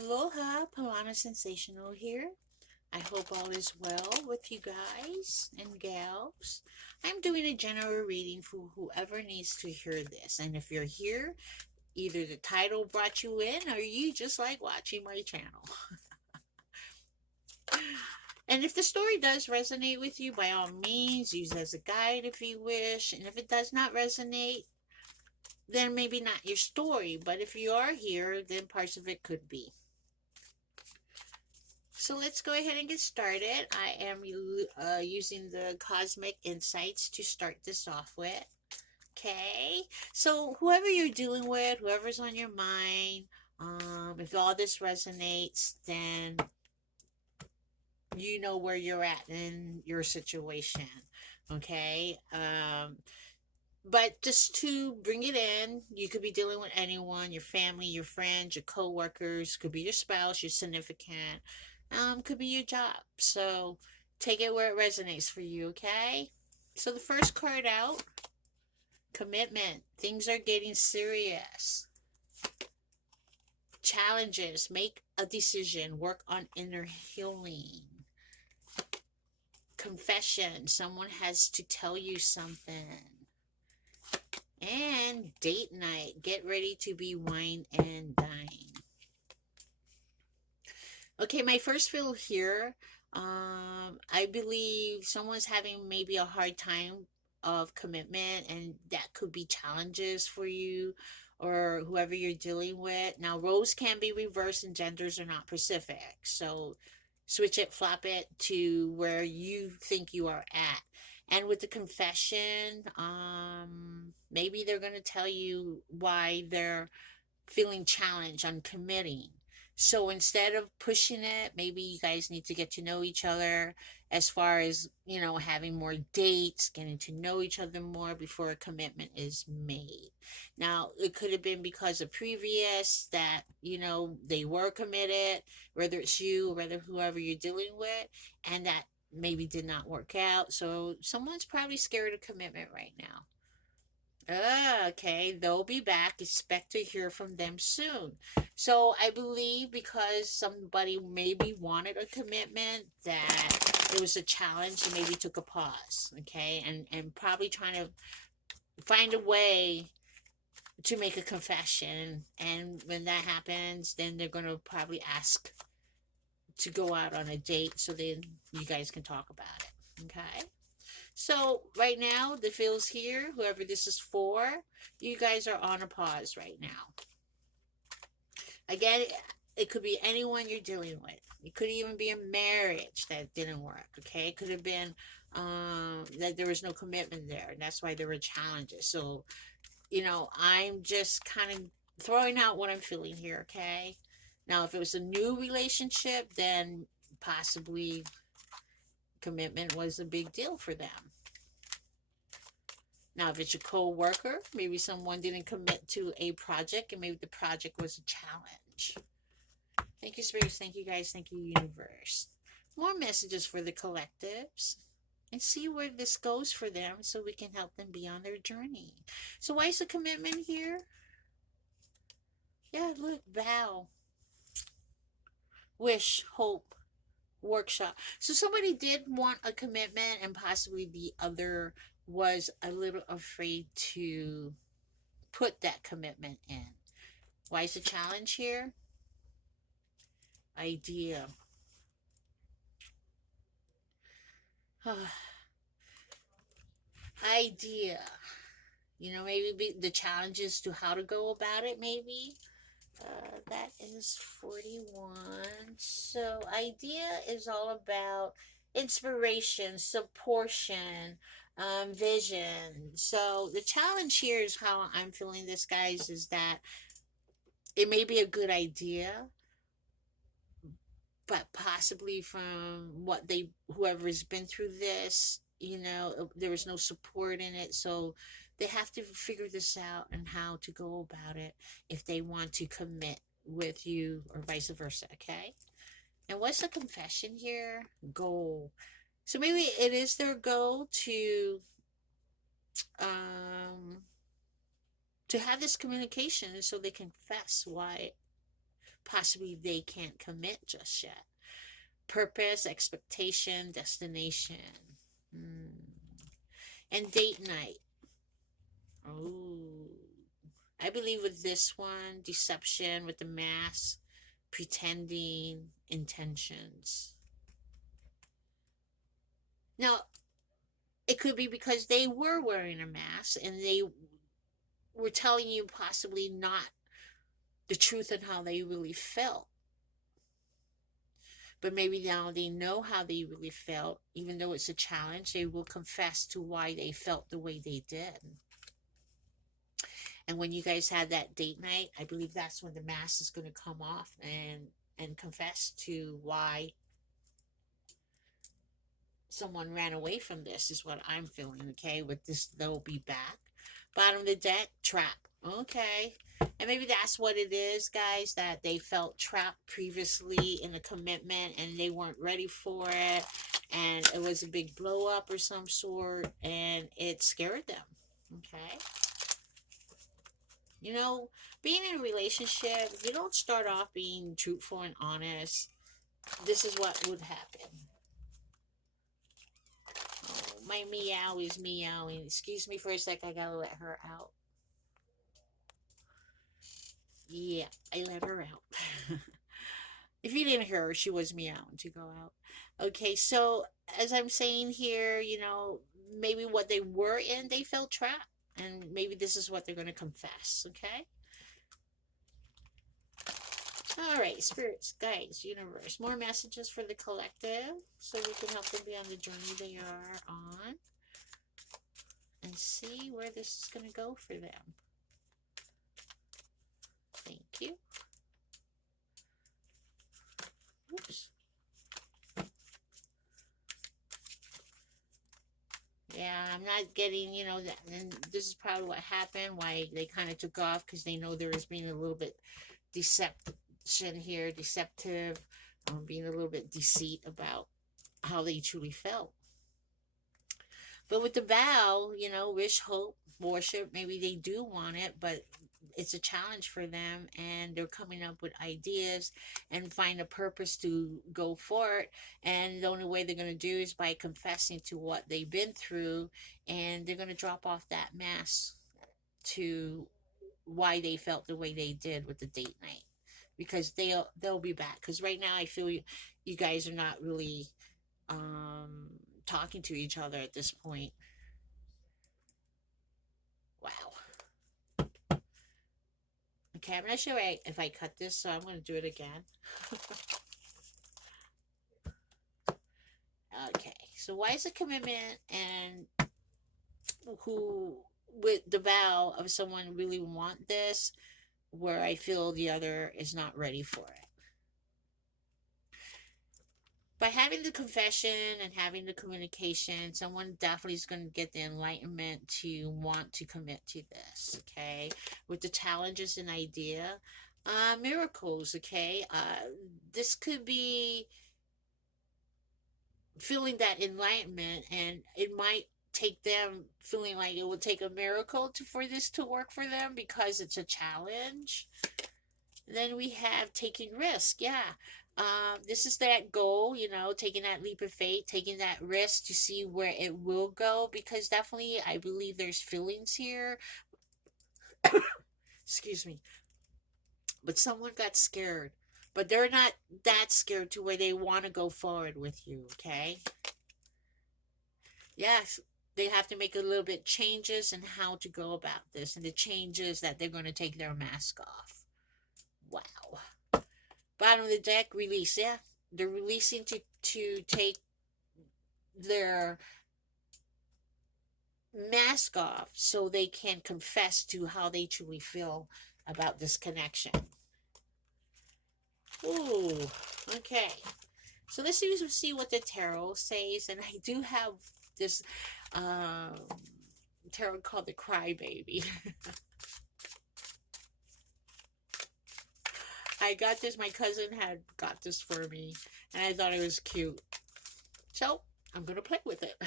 Aloha, Palana Sensational here. I hope all is well with you guys and gals. I'm doing a general reading for whoever needs to hear this. And if you're here, either the title brought you in or you just like watching my channel. And if the story does resonate with you, by all means, use it as a guide if you wish. And if it does not resonate, then maybe not your story. But if you are here, then parts of it could be. So let's go ahead and get started. I am using the Cosmic Insights to start this off with. Okay, so whoever you're dealing with, whoever's on your mind, if all this resonates, then you know where you're at in your situation. Okay, but just to bring it in, you could be dealing with anyone, your family, your friends, your co-workers, could be your spouse, your significant, could be your job. So take it where it resonates for you, okay? So the first card out, commitment. Things are getting serious. Challenges. Make a decision. Work on inner healing. Confession. Someone has to tell you something. And date night. Get ready to be wine and dine. Okay, my first feel here, I believe someone's having maybe a hard time of commitment, and that could be challenges for you or whoever you're dealing with. Now, roles can be reversed and genders are not specific. So switch it, flop it to where you think you are at. And with the confession, maybe they're going to tell you why they're feeling challenged on committing. So instead of pushing it, maybe you guys need to get to know each other as far as, having more dates, getting to know each other more before a commitment is made. Now, it could have been because of previous that, they were committed, whether it's you or whether whoever you're dealing with, and that maybe did not work out. So someone's probably scared of commitment right now. Okay, they'll be back. Expect to hear from them soon. So I believe because somebody maybe wanted a commitment, that it was a challenge and maybe took a pause. Okay, and probably trying to find a way to make a confession. And when that happens, then they're gonna probably ask to go out on a date so then you guys can talk about it. Okay. So right now, the feels here, whoever this is for, you guys are on a pause right now. Again, it could be anyone you're dealing with. It could even be a marriage that didn't work, okay? It could have been that there was no commitment there, and that's why there were challenges. So, I'm just kind of throwing out what I'm feeling here, okay? Now, if it was a new relationship, then possibly commitment was a big deal for them. Now, if it's your co-worker, maybe someone didn't commit to a project and maybe the project was a challenge. Thank you, spirits. Thank you, guys. Thank you, universe. More messages for the collectives and see where this goes for them so we can help them be on their journey. So why is the commitment here? Yeah, look, vow, wish, hope, workshop. So somebody did want a commitment and possibly the other was a little afraid to put that commitment in. Why is the challenge here? Idea. Idea. Maybe the challenge is to how to go about it, maybe. That is 41. So, idea is all about inspiration, supportion, vision. So, the challenge here is how I'm feeling this, guys, is that it may be a good idea, but possibly from whoever's been through this, there was no support in it. So, they have to figure this out and how to go about it if they want to commit with you or vice versa, okay? And what's the confession here? Goal. So maybe it is their goal to have this communication so they confess why possibly they can't commit just yet. Purpose, expectation, destination. And date night. Oh, I believe with this one, deception with the mask, pretending, intentions. Now, it could be because they were wearing a mask and they were telling you possibly not the truth on how they really felt. But maybe now they know how they really felt. Even though it's a challenge, they will confess to why they felt the way they did. And when you guys had that date night, I believe that's when the mask is going to come off and confess to why someone ran away from this, is what I'm feeling. Okay, with this, they'll be back. Bottom of the deck, trap. Okay, and maybe that's what it is, guys, that they felt trapped previously in a commitment and they weren't ready for it, and it was a big blow up or some sort, and it scared them. Okay, you know, being in a relationship, you don't start off being truthful and honest. This is what would happen. Oh, my meow is meowing. Excuse me for a sec, I gotta let her out. Yeah, I let her out. If you didn't hear her, she was meowing to go out. Okay, so as I'm saying here, maybe what they were in, they felt trapped. And maybe this is what they're going to confess, okay? All right, spirits, guides, universe. More messages for the collective so we can help them be on the journey they are on. And see where this is going to go for them. Thank you. Oops. Yeah, I'm not getting, that, and this is probably what happened, why they kind of took off, because they know there is being a little bit deception here, deceptive, being a little bit deceit about how they truly felt. But with the vow, wish, hope, worship, maybe they do want it, but it's a challenge for them, and they're coming up with ideas and find a purpose to go for it. And the only way they're going to do is by confessing to what they've been through, and they're going to drop off that mask to why they felt the way they did with the date night, because they'll be back. Because right now I feel you guys are not really talking to each other at this point. Wow. Okay, I'm not sure if I cut this, so I'm going to do it again. Okay, so why is a commitment and who with the vow of someone really want this, where I feel the other is not ready for it? By having the confession and having the communication, someone definitely is going to get the enlightenment to want to commit to this, okay? With the challenges and idea, miracles, okay? This could be feeling that enlightenment, and it might take them feeling like it would take a miracle for this to work for them because it's a challenge. Then we have taking risk, yeah. This is that goal, taking that leap of faith, taking that risk to see where it will go, because definitely I believe there's feelings here. Excuse me. But someone got scared. But they're not that scared to where they want to go forward with you, okay? Yes, they have to make a little bit changes in how to go about this, and the changes that they're going to take their mask off. Wow. Bottom of the deck, release. Yeah, they're releasing to take their mask off so they can confess to how they truly feel about this connection. Ooh, okay. So let's see what the tarot says. And I do have this tarot called the Crybaby. I got this, my cousin had got this for me, and I thought it was cute. So, I'm going to play with it.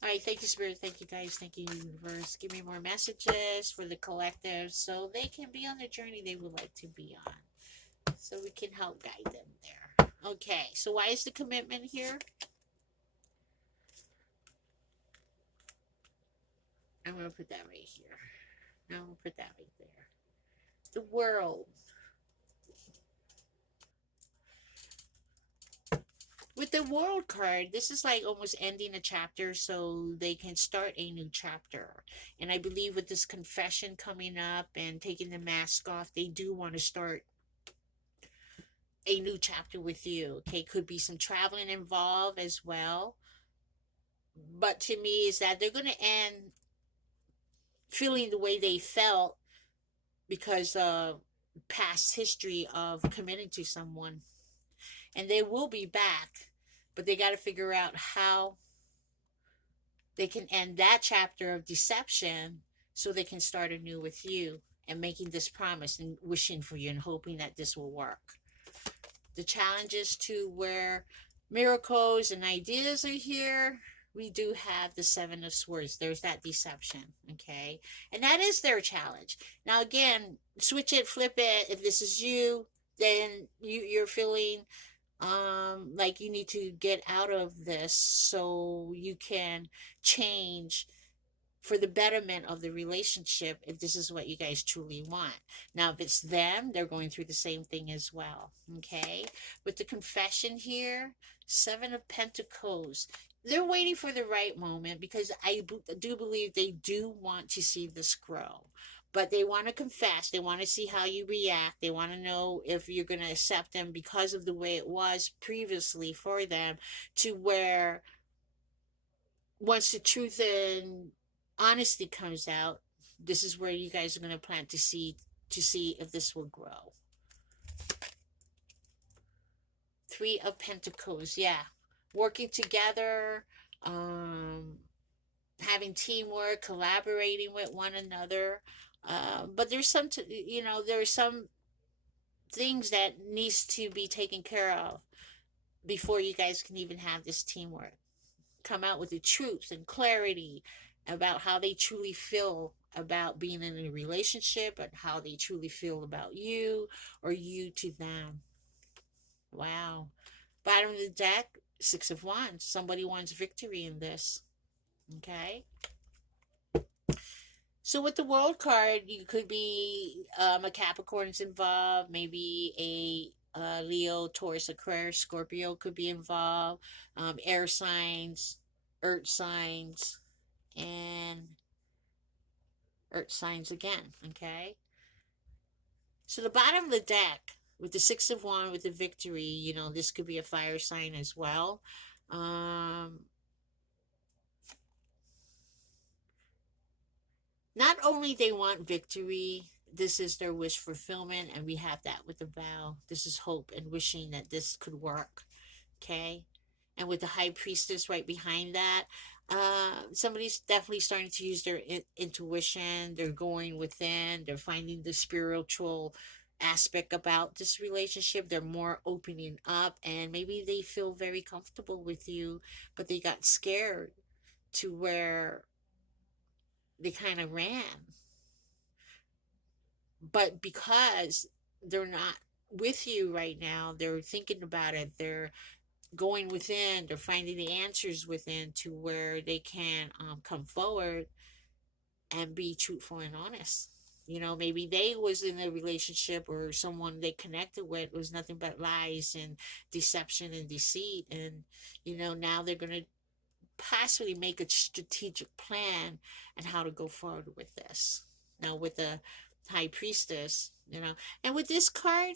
All right, thank you, Spirit. Thank you, guys. Thank you, Universe. Give me more messages for the collective so they can be on the journey they would like to be on. So we can help guide them there. Okay, so why is the commitment here? I'm going to put that right here. I'm going to put that right there. The world. With the world card, this is like almost ending a chapter so they can start a new chapter. And I believe with this confession coming up and taking the mask off, they do want to start a new chapter with you. Okay, could be some traveling involved as well. But to me, is that they're going to end feeling the way they felt because of past history of committing to someone. And they will be back, but they got to figure out how they can end that chapter of deception so they can start anew with you and making this promise and wishing for you and hoping that this will work. The challenges to where miracles and ideas are here, we do have the Seven of Swords. There's that deception, okay? And that is their challenge. Now, again, switch it, flip it. If this is you, then you're feeling like you need to get out of this so you can change for the betterment of the relationship if this is what you guys truly want. Now, if it's them, they're going through the same thing as well. Okay? With the confession here, Seven of Pentacles. They're waiting for the right moment because I do believe they do want to see this grow. But they want to confess. They want to see how you react. They want to know if you're going to accept them because of the way it was previously for them, to where once the truth and honesty comes out, this is where you guys are going to plant to see if this will grow. Three of Pentacles, yeah, working together, having teamwork, collaborating with one another. But there's there's some things that needs to be taken care of before you guys can even have this teamwork. Come out with the truth and clarity about how they truly feel about being in a relationship and how they truly feel about you or you to them. Wow. Bottom of the deck, Six of Wands. Somebody wants victory in this. Okay. So with the world card, you could be a Capricorn's involved, maybe a Leo, Taurus, Aquarius, Scorpio could be involved, air signs, earth signs, and earth signs again. Okay. So the bottom of the deck with the Six of Wands with the victory, this could be a fire sign as well. Not only they want victory, this is their wish fulfillment, and we have that with the vow. This is hope and wishing that this could work. Okay. And with the high priestess right behind that, somebody's definitely starting to use their intuition. They're going within, they're finding the spiritual aspect about this relationship. They're more opening up, and maybe they feel very comfortable with you, but they got scared to where they kind of ran. But because they're not with you right now, they're thinking about it, they're going within, they're finding the answers within to where they can come forward and be truthful and honest. Maybe they was in a relationship or someone they connected with was nothing but lies and deception and deceit, and now they're going to possibly make a strategic plan and how to go forward with this. Now with the high priestess, and with this card,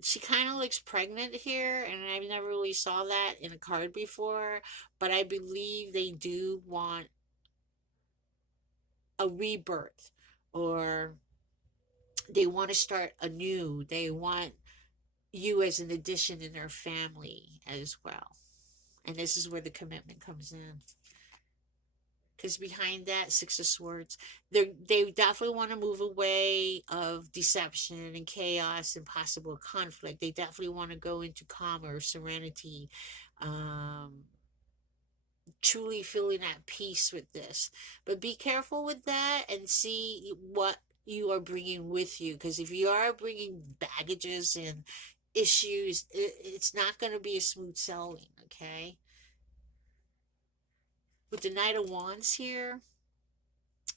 she kind of looks pregnant here, and I've never really saw that in a card before, but I believe they do want a rebirth, or they want to start anew. They want you as an addition in their family as well. And this is where the commitment comes in. Because behind that Six of Swords, they definitely want to move away of deception and chaos and possible conflict. They definitely want to go into calm or serenity. truly feeling at peace with this. But be careful with that and see what you are bringing with you. Because if you are bringing baggages and issues, it's not going to be a smooth sailing, okay? With the Knight of Wands here,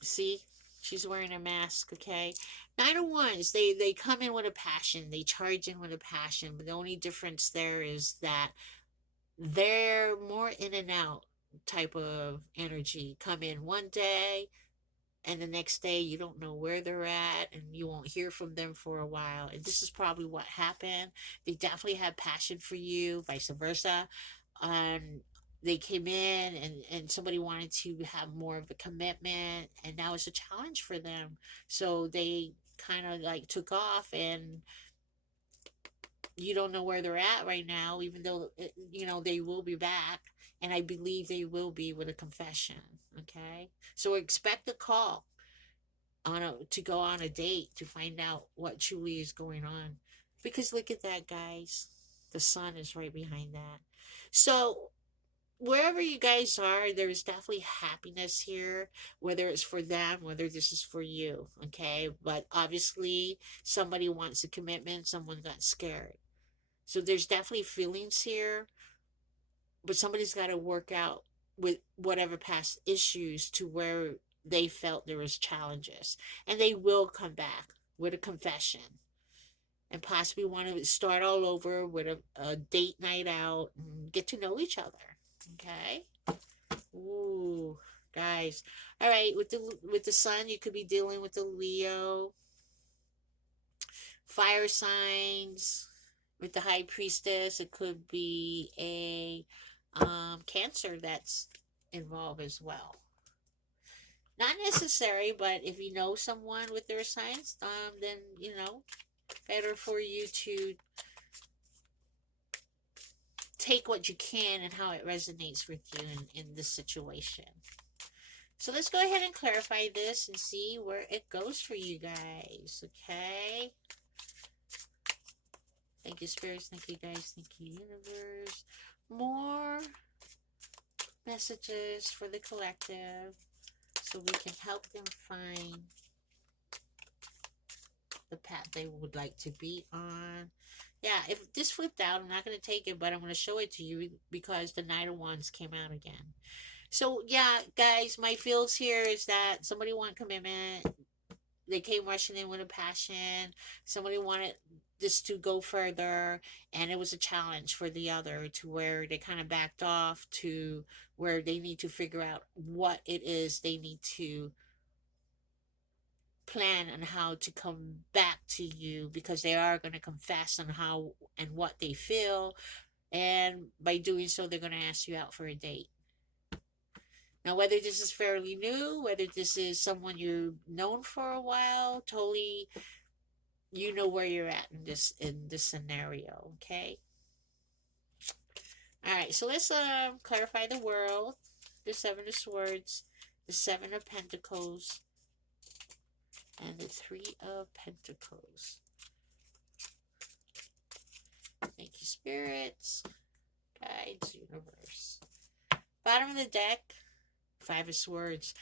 see, she's wearing a mask, okay? Knight of Wands, they come in with a passion, they charge in with a passion, but the only difference there is that they're more in and out type of energy. Come in one day, and the next day you don't know where they're at, and you won't hear from them for a while. And this is probably what happened. They definitely had passion for you, vice versa. And they came in, and somebody wanted to have more of a commitment, and now it's a challenge for them. So they kind of like took off, and you don't know where they're at right now, even though they will be back, and I believe they will be with a confession. Okay, so expect a call to go on a date to find out what truly is going on, because look at that, guys. The sun is right behind that. So wherever you guys are, there's definitely happiness here, whether it's for them, whether this is for you. Okay, but obviously somebody wants a commitment, someone got scared. So there's definitely feelings here, but somebody's got to work out with whatever past issues to where they felt there was challenges, and they will come back with a confession and possibly want to start all over with a date night out and get to know each other. Okay. Ooh, guys. All right, with the sun, you could be dealing with the Leo, fire signs. With the high priestess, it could be a Cancer that's involved as well. Not necessary, but if you know someone with their signs, then better for you to take what you can and how it resonates with you in this situation. So let's go ahead and clarify this and see where it goes for you guys. Okay. Thank you, spirits. Thank you, guys. Thank you, universe. More messages for the collective so we can help them find the path they would like to be on. Yeah, if this flipped out, I'm not going to take it, but I'm going to show it to you because the Knight of Wands came out again. So, yeah, guys, my feels here is that somebody want commitment. They came rushing in with a passion. Somebody wanted this to go further, and it was a challenge for the other to where they kind of backed off to where they need to figure out what it is they need to plan on how to come back to you, because they are going to confess on how and what they feel, and by doing so they're going to ask you out for a date. Now, whether this is fairly new, whether this is someone you've known for a while, totally, you know where you're at in this scenario. Okay. All right. So let's clarify the world. The Seven of Swords, the Seven of Pentacles, and the Three of Pentacles. Thank you, spirits, guides, universe. Bottom of the deck, Five of Swords.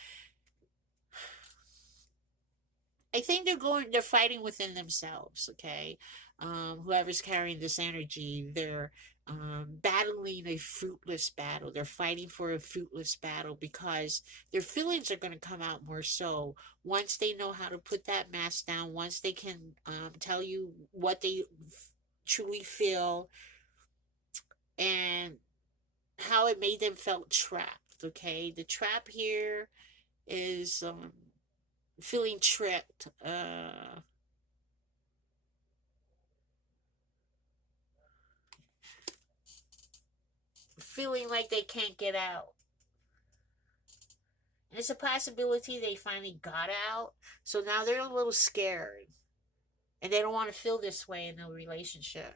I think they're fighting within themselves, okay? Whoever's carrying this energy, they're battling a fruitless battle. They're fighting for a fruitless battle because their feelings are going to come out more so once they know how to put that mask down, once they can tell you what they truly feel and how it made them felt trapped, okay? The trap here is feeling tricked, feeling like they can't get out. And it's a possibility they finally got out, so now they're a little scared. And they don't want to feel this way in a relationship.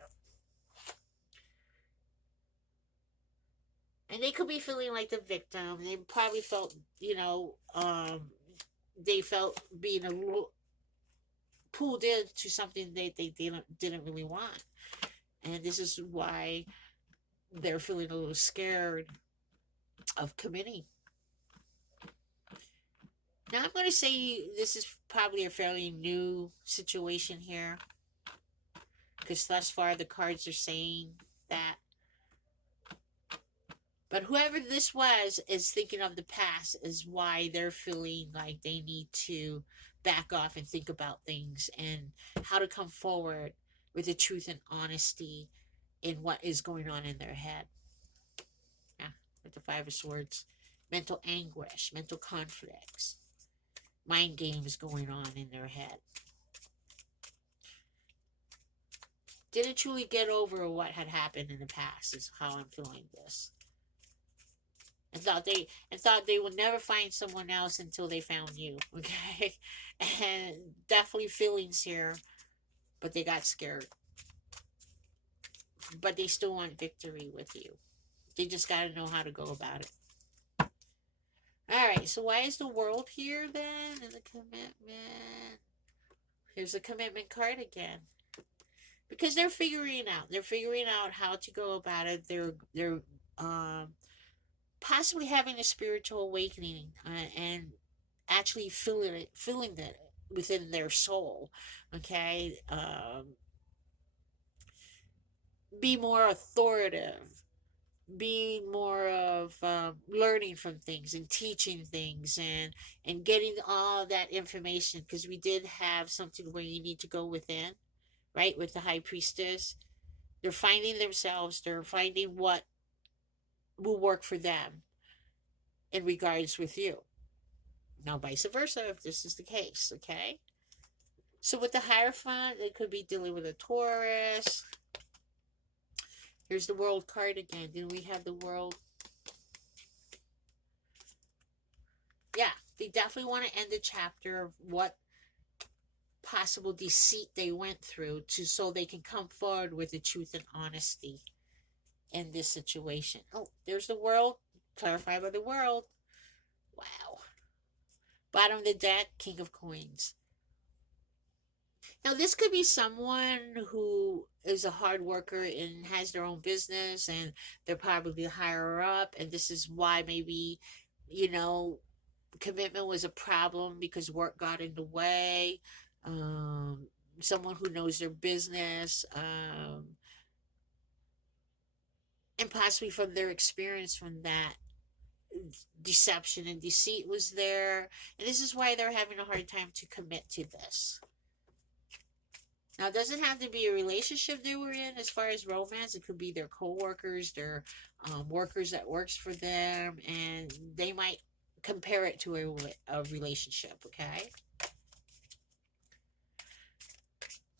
And they could be feeling like the victim. They probably felt, they felt being a little pulled into something they didn't really want. And this is why they're feeling a little scared of committing. Now, I'm going to say this is probably a fairly new situation here because thus far the cards are saying that. But whoever this was is thinking of the past, is why they're feeling like they need to back off and think about things and how to come forward with the truth and honesty in what is going on in their head. Yeah, with the Five of Swords. Mental anguish, mental conflicts, mind games going on in their head. Didn't truly get over what had happened in the past, is how I'm feeling this. And thought they would never find someone else until they found you. Okay. And definitely feelings here, but they got scared. But they still want victory with you. They just got to know how to go about it. All right, so why is the world here then in the commitment? Here's the commitment card again. Because they're figuring out. They're figuring out how to go about it. They're possibly having a spiritual awakening, and actually feeling that within their soul. Okay, be more authoritative, be more of learning from things and teaching things, and getting all that information, because we did have something where you need to go within, right, with the high priestess. They're finding themselves, they're finding what will work for them in regards with you. Now, vice versa, if this is the case, okay? So with the Hierophant, they could be dealing with a Taurus. Here's the World card again. Did we have the World? Yeah, they definitely want to end the chapter of what possible deceit they went through, to so they can come forward with the truth and honesty in this situation. Oh, there's the World. Clarified by the World. Wow. Bottom of the deck, King of Coins. Now, this could be someone who is a hard worker and has their own business, and they're probably higher up, and this is why maybe, you know, commitment was a problem because work got in the way. Someone who knows their business, and possibly from their experience from that, deception and deceit was there, and this is why they're having a hard time to commit to this. Now, it doesn't have to be a relationship they were in as far as romance. It could be their co-workers, their workers that works for them, and they might compare it to a relationship, okay?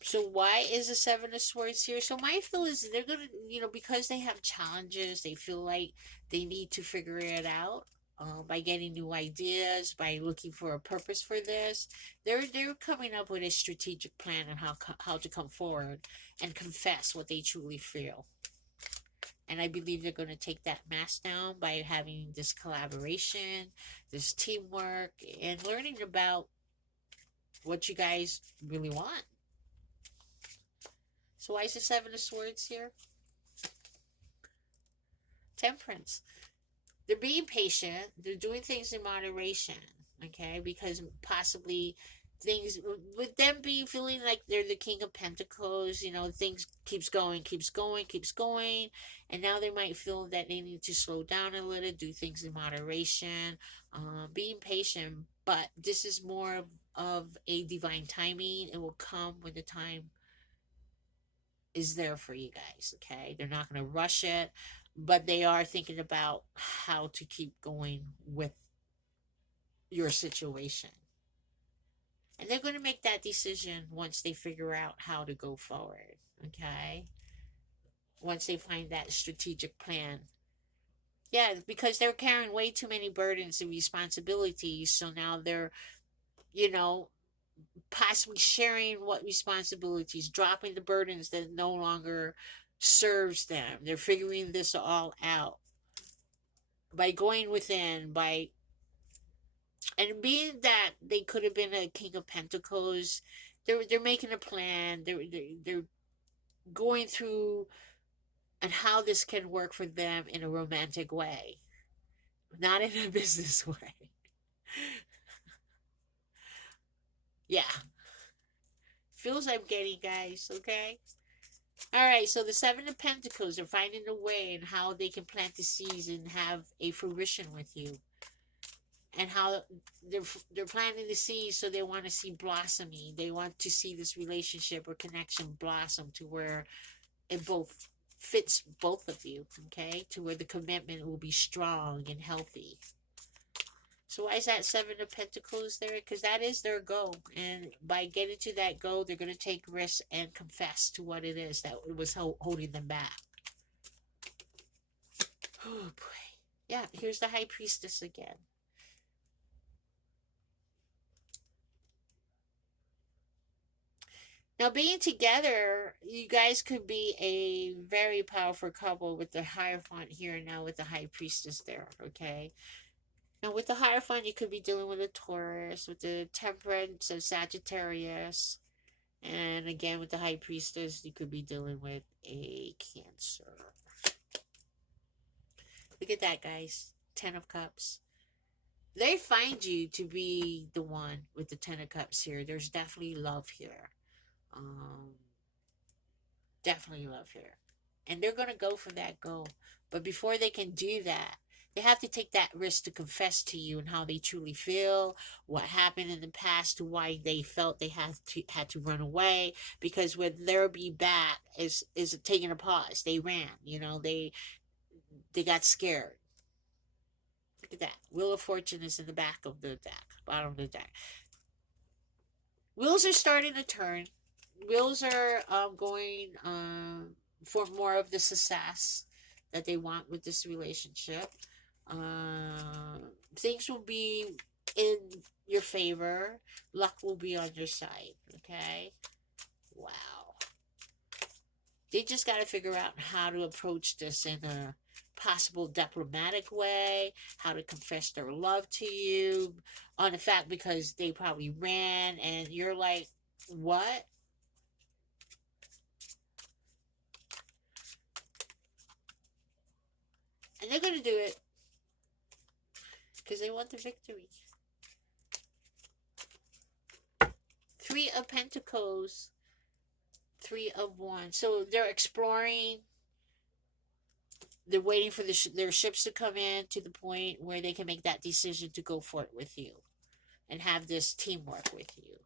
So why is the Seven of Swords here? So my feel is they're going to, because they have challenges, they feel like they need to figure it out. By getting new ideas, by looking for a purpose for this, they're coming up with a strategic plan on how to come forward and confess what they truly feel. And I believe they're going to take that mask down by having this collaboration, this teamwork, and learning about what you guys really want. So why is the Seven of Swords here? Temperance. They're being patient. They're doing things in moderation, okay? Because possibly things, with them being feeling like they're the King of Pentacles, things keeps going, keeps going, keeps going, and now they might feel that they need to slow down a little, do things in moderation, being patient. But this is more of a divine timing. It will come when the time is there for you guys, okay? They're not going to rush it, but they are thinking about how to keep going with your situation. And they're going to make that decision once they figure out how to go forward, okay? Once they find that strategic plan. Yeah, because they're carrying way too many burdens and responsibilities, so now they're, you know, possibly sharing what responsibilities, dropping the burdens that no longer serves them. They're figuring this all out by going within, by, and being that they could have been a King of Pentacles, they're making a plan. They're going through and how this can work for them in a romantic way. not in a business way. Yeah, feels I'm getting, guys. Okay. All right. So the Seven of Pentacles are finding a way and how they can plant the seeds and have a fruition with you, and how they're planting the seeds, so they want to see blossoming. They want to see this relationship or connection blossom to where it both fits both of you. Okay, to where the commitment will be strong and healthy. So why is that Seven of Pentacles there? Because that is their goal. And by getting to that goal, they're going to take risks and confess to what it is that was holding them back. Oh, boy. Yeah, here's the High Priestess again. Now, being together, you guys could be a very powerful couple with the Hierophant here and now with the High Priestess there, okay? Now, with the Hierophant, you could be dealing with a Taurus, with the Temperance of Sagittarius. And again, with the High Priestess, you could be dealing with a Cancer. Look at that, guys. 10 of Cups. They find you to be the one with the 10 of Cups here. There's definitely love here. Um, Definitely love here. And they're going to go for that goal. But before they can do that, they have to take that risk to confess to you and how they truly feel, what happened in the past, to why they felt they had to run away. Because when their be back is taking a pause. They ran, they got scared. Look at that. Wheel of Fortune is in the back of the deck, bottom of the deck. Wheels are starting to turn. Wheels are going for more of the success that they want with this relationship. Uh, Things will be in your favor. Luck will be on your side. Okay. Wow. They just got to figure out how to approach this in a possible diplomatic way, how to confess their love to you on the fact because they probably ran and you're like, what? And they're going to do it because they want the victory. 3 of Pentacles, 3 of Wands. So they're exploring. They're waiting for their ships to come in to the point where they can make that decision to go for it with you and have this teamwork with you.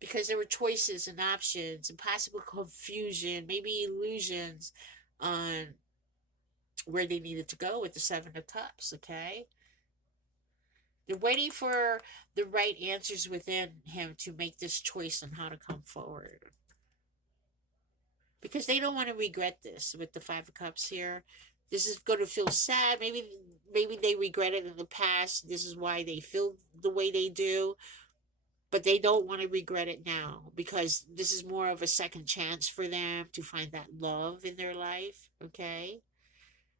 Because there were choices and options and possible confusion, maybe illusions on where they needed to go with the 7 of Cups, okay? They're waiting for the right answers within him to make this choice on how to come forward. Because they don't want to regret this with the 5 of Cups here. This is going to feel sad. Maybe they regret it in the past. This is why they feel the way they do. But they don't want to regret it now because this is more of a second chance for them to find that love in their life, okay?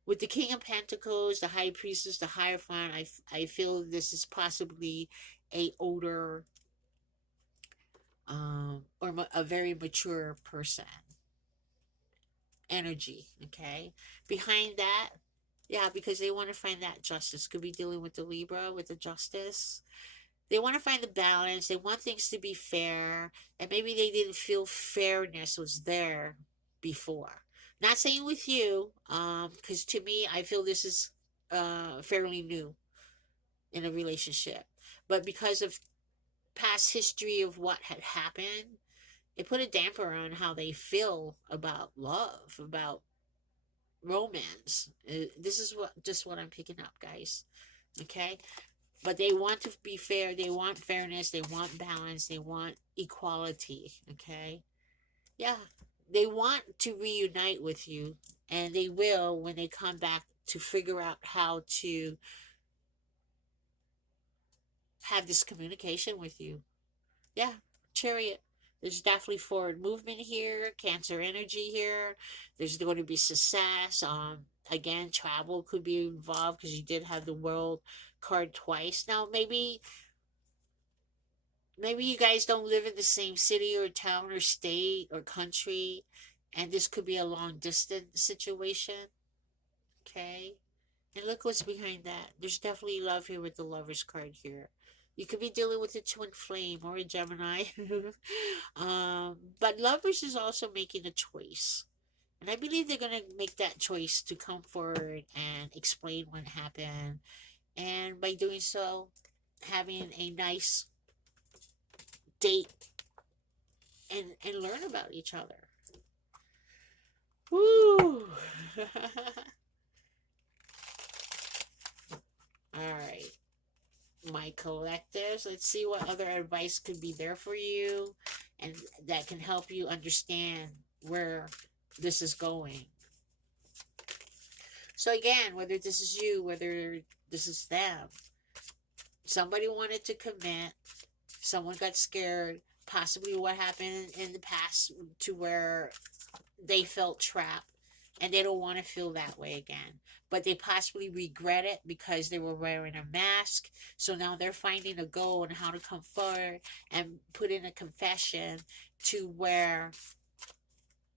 With the King of Pentacles, the High Priestess, the Hierophant, I feel this is possibly a older or a very mature person energy, okay? Behind that, yeah, because they want to find that justice. Could be dealing with the Libra, with the Justice. They want to find the balance. They want things to be fair. And maybe they didn't feel fairness was there before. Not saying with you, because to me, I feel this is fairly new in a relationship. But because of past history of what had happened, it put a damper on how they feel about love, about romance. This is what I'm picking up, guys. Okay? But they want to be fair. They want fairness. They want balance. They want equality. Okay? Yeah. They want to reunite with you. And they will when they come back to figure out how to have this communication with you. Yeah. Chariot. There's definitely forward movement here. Cancer energy here. There's going to be success. Again, travel could be involved because you did have the World card twice. Now, maybe you guys don't live in the same city or town or state or country, and this could be a long distance situation. Okay. And look what's behind that. There's definitely love here with the Lover's card here. You could be dealing with a twin flame or a Gemini. But Lovers is also making a choice. And I believe they're going to make that choice to come forward and explain what happened. And by doing so, having a nice date and learn about each other. Woo! All right. My collectives. Let's see what other advice could be there for you and that can help you understand where this is going. So, again, whether this is you, whether this is them, somebody wanted to commit, someone got scared, possibly what happened in the past to where they felt trapped and they don't want to feel that way again. But they possibly regret it because they were wearing a mask. So now they're finding a goal on how to come forward and put in a confession to where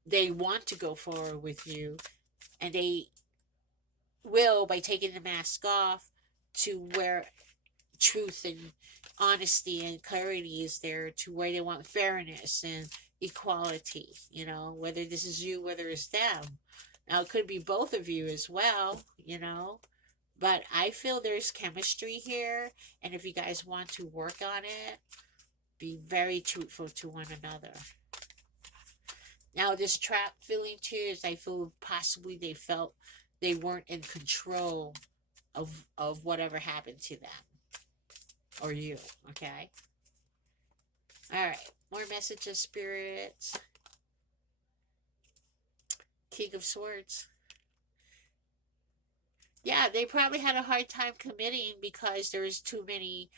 they want to go forward with you. And they will by taking the mask off to where truth and honesty and clarity is there, to where they want fairness and equality, whether this is you, whether it's them. Now, it could be both of you as well. But I feel there's chemistry here. And if you guys want to work on it, be very truthful to one another. Now, this trap feeling too is I feel possibly they felt they weren't in control of whatever happened to them or you. Okay. All right. More messages, spirits. King of Swords. Yeah, they probably had a hard time committing because there's too many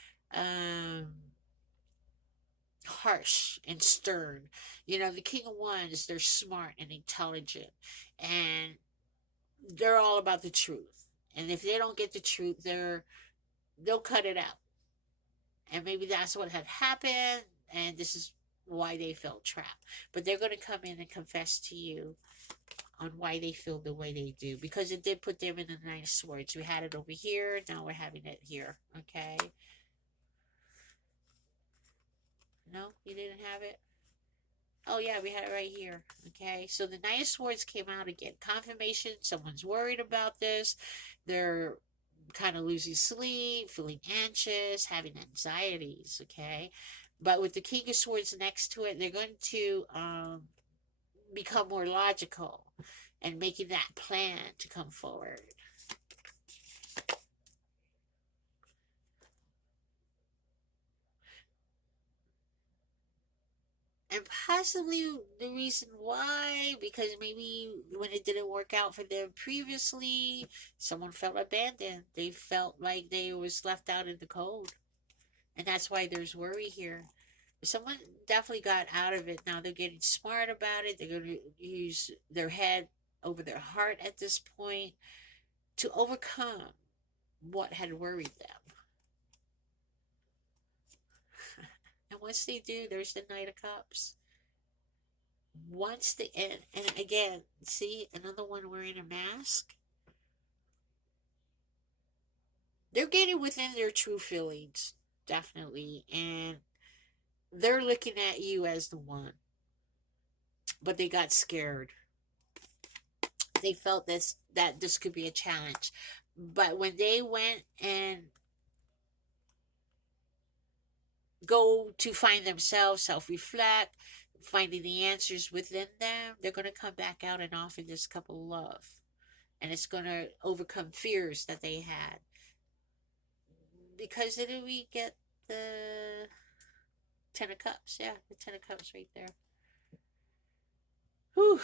harsh and stern. The King of Wands, they're smart and intelligent, and they're all about the truth. And if they don't get the truth, they'll cut it out. And maybe that's what had happened, and this is why they felt trapped. But they're going to come in and confess to you on why they feel the way they do, because it did put them in the Nine of Swords. We had it over here, now we're having it here. Okay. No, you didn't have it. Oh yeah, we had it right here. Okay, so the Nine of Swords came out again. Confirmation. Someone's worried about this. They're kind of losing sleep, feeling anxious, having anxieties. Okay, but with the King of Swords next to it, they're going to become more logical and making that plan to come forward. And possibly the reason why, because maybe when it didn't work out for them previously, someone felt abandoned. They felt like they was left out in the cold. And that's why there's worry here. Someone definitely got out of it. Now they're getting smart about it. They're going to use their head over their heart at this point to overcome what had worried them. And once they do, there's the Knight of Cups. Once the and again, see another one wearing a mask. They're getting within their true feelings, definitely, and they're looking at you as the one. But they got scared. They felt that this could be a challenge. But when they went and go to find themselves, self-reflect, finding the answers within them, they're going to come back out and offer this couple love. And it's going to overcome fears that they had. Because didn't we get the Ten of Cups? Yeah, the Ten of Cups right there. Whew.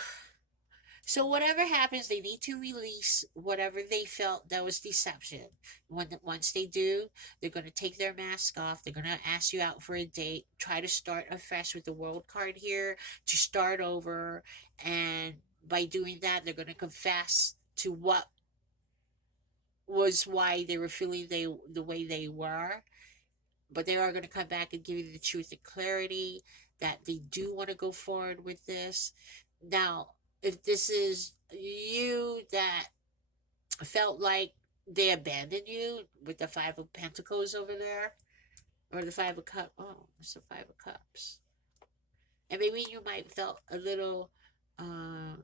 So whatever happens, they need to release whatever they felt that was deception. Once they do, they're going to take their mask off. They're going to ask you out for a date. Try to start afresh with the World card here to start over. And by doing that, they're going to confess to what was why they were feeling the way they were. But they are going to come back and give you the truth and clarity that they do want to go forward with this. Now, if this is you that felt like they abandoned you with the Five of Pentacles over there, or the Five of Cups. Oh, it's the Five of Cups. And maybe you might felt a little uh,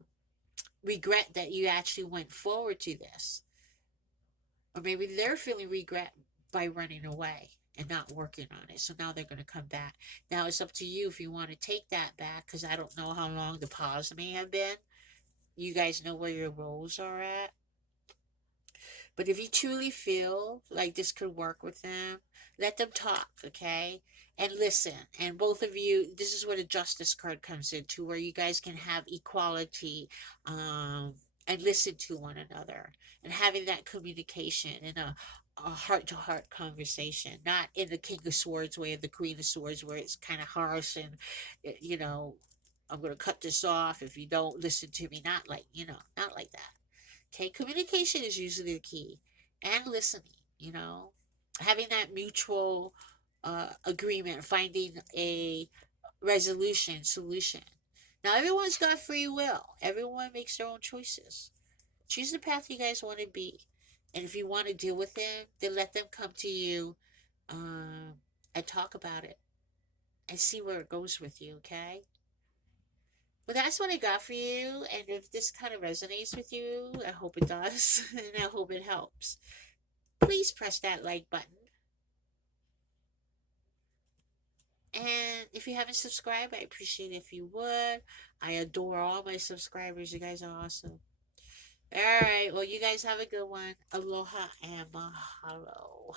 regret that you actually went forward to this, or maybe they're feeling regret by running away and not working on it. So now they're going to come back. Now it's up to you if you want to take that back, because I don't know how long the pause may have been. You guys know where your roles are at. But if you truly feel like this could work with them, let them talk, okay? And listen. And both of you, this is where the justice card comes into, where you guys can have equality, and listen to one another and having that communication in a heart to heart conversation, not in the King of Swords way or the Queen of Swords where it's kind of harsh and, you know, I'm going to cut this off if you don't listen to me. Not like, not like that. Okay, communication is usually the key, and listening. Having that mutual agreement, finding a resolution, solution. Now, everyone's got free will. Everyone makes their own choices. Choose the path you guys want to be, and if you want to deal with them, then let them come to you, um, and talk about it and see where it goes with you. Okay. Well, that's what I got for you. And if this kind of resonates with you, I hope it does. And I hope it helps. Please press that like button. And if you haven't subscribed, I appreciate it if you would. I adore all my subscribers. You guys are awesome. All right. Well, you guys have a good one. Aloha and mahalo.